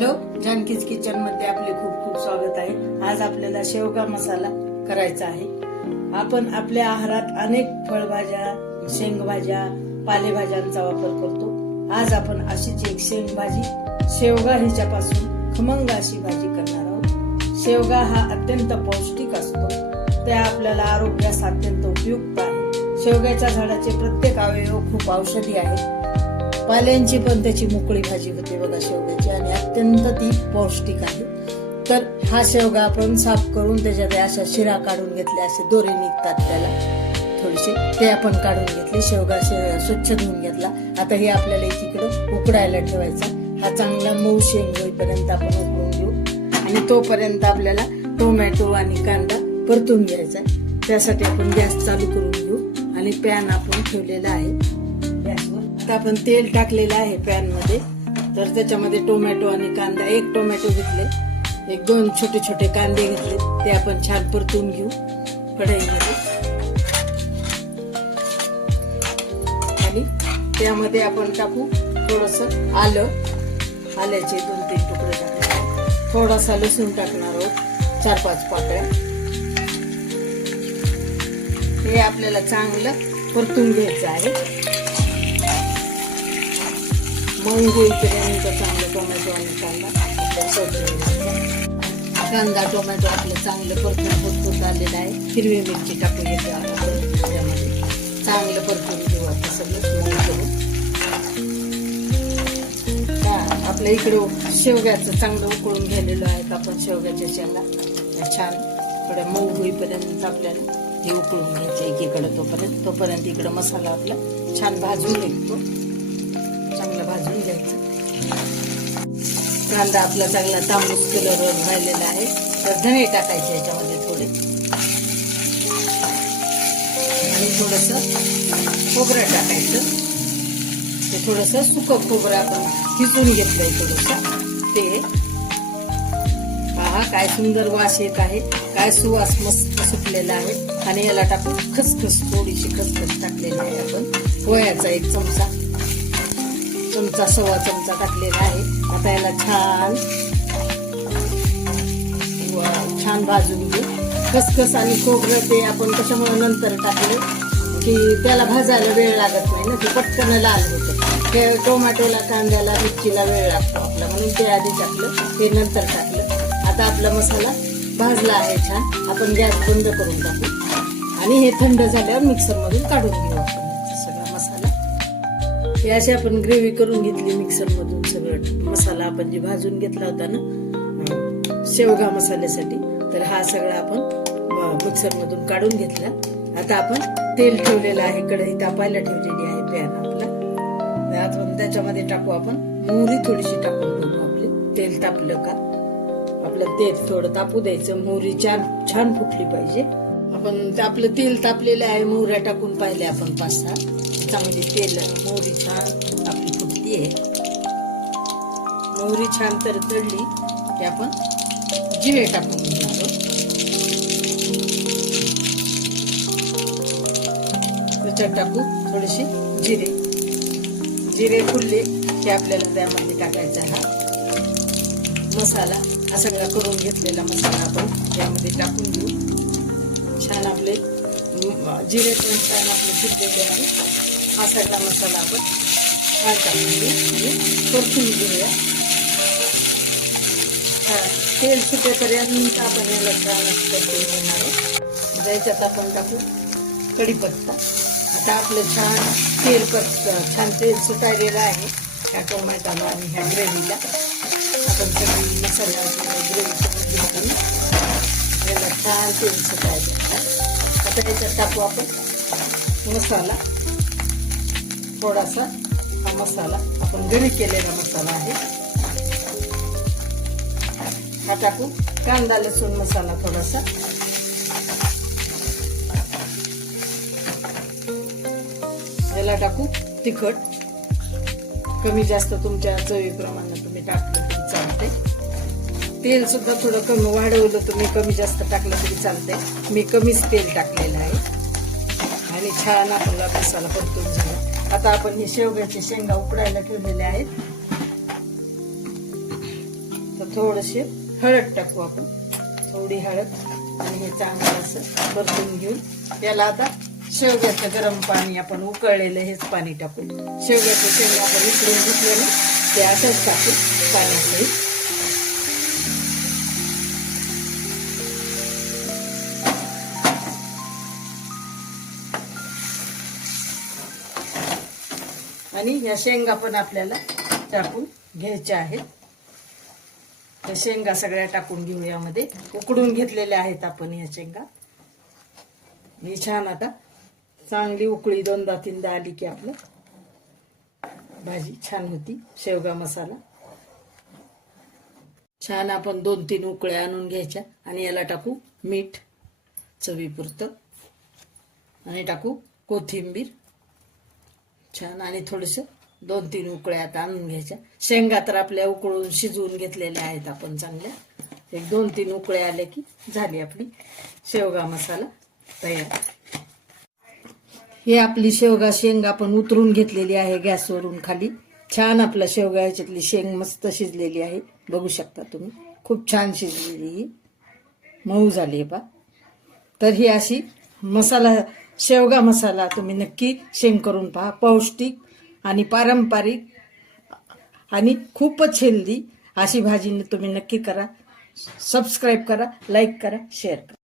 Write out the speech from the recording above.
Hello, जानकीज kitchen मध्ये आपले खूप खूप स्वागत आहे. आज आपल्याला शेवगा मसाला करायचा आहे. आपण आपल्या आहारात अनेक फळभाज्या, शेंगभाज्या, पालेभाज्यांचा वापर करतो. आज आपण अशीच एक शेंगभाजी शेवगा हिच्यापासून खमंग अशी भाजी करणार आहोत. शेवगा हा अत्यंत पौष्टिक असतो. ते आपल्याला आरोग्यास अत्यंत उपयुक्त आहे. शेवग्याच्या झाडाचे प्रत्येक अवयव खूप औषधी आहेत. पाल्यांची पण त्याची मोकळी भाजी होते बघा शेवग्याची, आणि अत्यंत ती पौष्टिक आहे. तर हा शेवगा आपण साफ करून त्याच्यात अशा शिरा काढून घेतल्या, असे दोरे निघतात त्याला थोडेसे, ते आपण काढून घेतले. शेवगा स्वच्छ धुवून घेतला. आता हे आपल्याला एकीकडे उकडायला ठेवायचा. हा चांगला मऊ शेंग होईपर्यंत आपण उकळून घेऊ, आणि तोपर्यंत आपल्याला टोमॅटो आणि कांदा परतून घ्यायचा. त्यासाठी आपण गॅस चालू करून घेऊ, आणि पॅन आपण ठेवलेला आहे गॅसवर. आता आपण तेल टाकलेलं आहे पॅन मध्ये. तर त्याच्यामध्ये टोमॅटो आणि कांदा, एक टोमॅटो घेतले, एक दोन छोटे छोटे कांदे घेतले, ते आपण छान परतून घेऊ कढईमध्ये. आणि त्यामध्ये आपण टाकू थोडस आल्याचे 2-3 तुकडे टाकणार, थोडासा लसूण टाकणार आहोत, 4-5 पाकळ्या. हे आपल्याला चांगलं परतून घ्यायचं आहे. मऊ होईपर्यंत चांगलं टोमॅटो आणि कांदा टोमॅटो आपलं चांगलं परतून आलेलं आहे. हिरवी मिरची टाकून घेतो आपण त्यामध्ये, चांगलं परतून घेऊ आता सगळं करून. आपल्या इकडं शेवग्याचं चांगलं उकळून घेतलेलं आहे. आपण शेवग्याच्या शेंगा छान थोड्या मऊ होईपर्यंत आपल्याला हे उकळून घ्यायचं एकीकडे. तोपर्यंत इकडं मसाला आपला छान भाजून निघतो, चांगला भाजून घ्यायचं. कांदा आपला चांगला तांबूस कलरवर राहिलेला आहे. तर धणे टाकायचे याच्यामध्ये थोडे, आणि थोडस खोबरं टाकायचं. ते थोडस सुकं खोबरं आपण खिचून घेतलंय थोडस. ते पहा काय सुंदर वास येत आहे, काय सुवास मस्त सुटलेला आहे. आणि याला टाकून खसखस, थोडीशी खसखस टाकलेली आहे आपण. पोह्याचा 1 चमचा, 1.25 चमचा टाकलेला आहे. आता याला छान भाजून घेऊ. खसखस आणि खोबरं ते आपण कशामुळे नंतर टाकलं की त्याला भाजायला वेळ लागत नाही ना, ते पटकन लाल होतं. ते टोमॅटोला, कांद्याला, मिरचीला वेळ लागतो आपला, म्हणून ते आधी टाकलं, ते नंतर टाकलं. आता आपला मसाला भाजला आहे छान. आपण गॅस बंद करून टाकू, आणि हे थंड झाल्यावर मिक्सर मधून काढून घेऊ आपण सगळा मसाला. हे अशी आपण ग्रेव्ही करून घेतली मिक्सर मधून. सगळं मसाला आपण जे भाजून घेतला होता ना शेवगा मसाल्यासाठी, तर हा सगळा आपण मिक्सर मधून काढून घेतला. आता आपण तेल ठेवलेलं आहे, कढई तापायला ठेवलेली आहे पॅन आपला. आता त्याच्यामध्ये टाकू आपण मोहरी, थोडीशी टाकून ठेवू. आपले तेल तापलं का आपलं तेल थोडं तापू द्यायचं. मोहरी छान फुटली पाहिजे. आपण आपलं तेल तापलेलं आहे, मोहऱ्या टाकून पाहिले आपण 5-6. चांगली तेल मोहरी छान आपली फुटली आहे. मोहरी छान तडतडली की आपण जिरे टाकून घेतो. त्याच्यात टाकू थोडेसे जिरे फुलले की आपल्याला त्यामध्ये टाकायचा हा मसाला. हा सगळा करून घेतलेला मसाला आपण त्यामध्ये टाकून घेऊ. छान आपले जिरे पण छान आपले फुटलेले आहे. हा सगळा मसाला आपण छान टाकून घेऊ आणि परतून घेऊया. तेल सुटेपर्यंत आपण याला छान परतून घेणार आहोत. त्याच्यात आपण टाकू कढीपत्ता. आता आपलं छान तेल सुटायलेलं आहे ह्या टोमॅटोला आणि ह्या ग्रेव्हीला. आपण सगळी मसाला ग्रेव्ही करून याला छान तेल सुटायचं. आता याच्यात टाकू आपण मसाला थोडासा. हा मसाला आपण घरी केलेला मसाला आहे. हा टाकू कांदा लसूण मसाला थोडासा. याला टाकू तिखट, कमी जास्त तुमच्या चवीप्रमाणे तुम्ही टाकलं तरी चालते. तेल सुद्धा थोडं कमी वाढवलं तुम्ही, कमी जास्त टाकलं तरी चालते. मी कमीच तेल टाकलेलं आहे. आणि छान आपला मसाला परतून झाला. आता आपण हे शेवग्याचे शेंगा उकडायला ठेवलेले आहेत. थोडीशी हळद टाकू आपण, थोडी हळद, आणि हे चांगलं असं परतून घेऊन याला आता शेवग्याचं गरम पाणी आपण उकळलेलं हेच पाणी टाकू. शेवग्याचं शेंग आपण उकळून घेतलेलं ते असंच टाकू पाण्यासहित. आणि या शेंगा पण आपल्याला टाकून घ्यायच्या आहेत. या शेंगा सगळ्या टाकून घेऊ यामध्ये. उकडून घेतलेल्या आहेत आपण या शेंगा. ही छान आता चांगली उकळी 2दा-3दा आली की आपलं भाजी छान होती. शेवगा मसाला छान आपण 2-3 उकळ्या आणून घ्यायच्या आणि याला टाकू मीठ चवीपुरतं आणि टाकू कोथिंबीर छान, आणि थोडंसं 2-3 उकळ्या आता आणून घ्यायच्या. शेंगा तर आपल्या उकळून शिजवून घेतलेल्या आहेत आपण चांगल्या. एक 2-3 उकळ्या आल्या की झाली आपली शेवगा मसाला तयार. हे आपली शेवगा शेंग आपण उतरून घेतलेली आहे गॅसवरून खाली. छान आपला शेवगा याच्यातली शेंग मस्त शिजलेली आहे, बघू शकता तुम्ही. खूप छान शिजलेली, ही मऊ झाली बा. तर ही अशी मसाला शेवगा मसाला तुम्ही नक्की शेंग करून पहा. पौष्टिक आणि पारंपरिक आणि खूपच हेल्दी अशी भाजी तुम्ही नक्की करा. सबस्क्राईब करा, लाईक करा, शेअर करा.